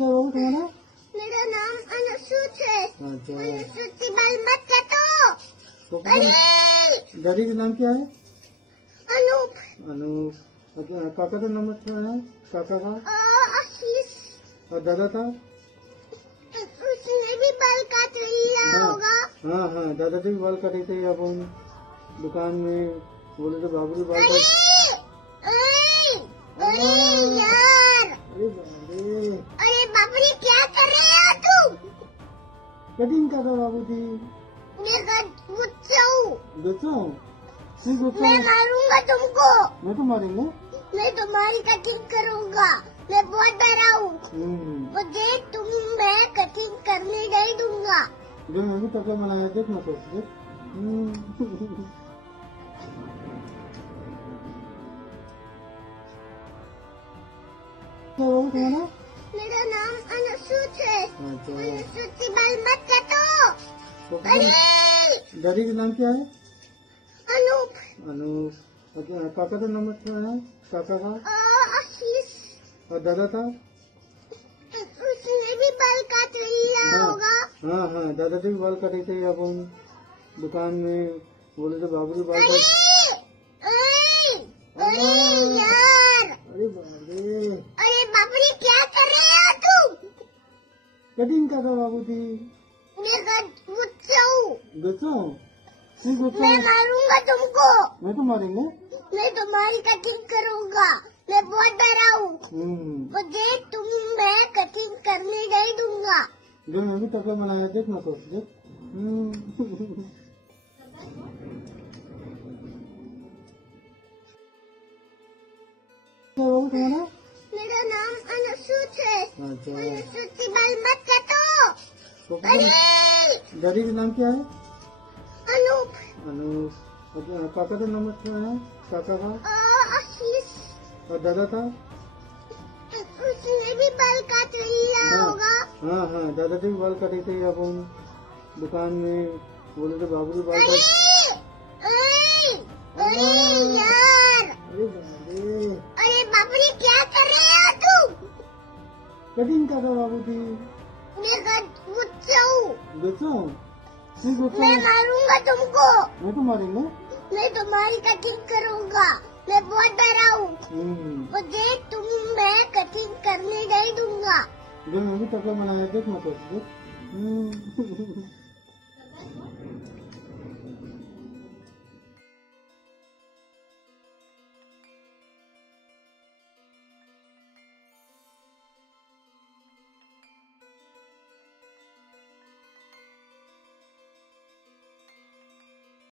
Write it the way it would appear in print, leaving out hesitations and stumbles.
तुम्हारा? मेरा नाम अनुसूच है। अच्छा, अनुसूची बाल मत काटो। तो दादी का नाम क्या है? अनूप। अनूप। काका का नाम क्या है? काका का? आशीष। और दादा था? उसने भी बाल काट लिया होगा। हाँ हाँ, दादा जी भी बाल काटे थे। अब हम दुकान में बोले तो बाबू जी बाल काट। अरे यार, अरे बाबू जी क्या कर रहे हो तुम? कटिंग कर रहा बाबू जी। मैं मारूंगा तुमको। मैं तो मारेंगे। मैं तुम्हारी कटिंग करूंगा। मैं बहुत डरा हूँ। मुझे तुम मैं कटिंग करने नहीं दूंगा। जो मैं भी तबला बनाया, देख ना सोच देख। तुम्हारा? मेरा नाम अनुसूच है। अच्छा, अनुसूची बाल मत काटो। तो दादी का नाम क्या है? अनूप। अनूप। काका का नाम क्या है? काका का? आशीष। और दादा था? उसने भी बाल काट लिया होगा। हाँ हाँ, दादा जी भी बाल काटे थे। अब हम दुकान में बोले तो बाबू जी बाल काट। अरे यार, अरे बाबू जी क्या कर रहे हो तुम? कटिंग कर रहा बाबू जी। मैं मारूंगा तुमको। मैं तो मारेंगे। मैं तुम्हारी कटिंग करूंगा। मैं बहुत डरा हूँ। मुझे तुम मैं कटिंग करने नहीं दूंगा। जो मैं भी तबला बनाया, देख ना सोच देख। तुम्हारा? मेरा नाम अनुसूच है। अच्छा, अनुसूची बाल मत काटो। तो दादी का नाम क्या है? अनूप। अनूप। काका का नाम क्या है? काका का? आशीष। और दादा था? उसने भी बाल काट लिया होगा। हाँ हाँ, दादा जी भी बाल काटे थे। अब हम दुकान में बोले तो बाबू जी बाल काट। अरे यार, अरे बाबू जी क्या कर रहे हो तुम? कटिंग कर रहा बाबू जी। मैं मारूंगा तुमको। मैं तो मारेंगे। मैं तुम्हारी कटिंग करूंगा। मैं बहुत डरा हूँ। मुझे तुम मैं कटिंग करने नहीं दूंगा। जो मैं भी तबला बनाया, देख ना सोच देख।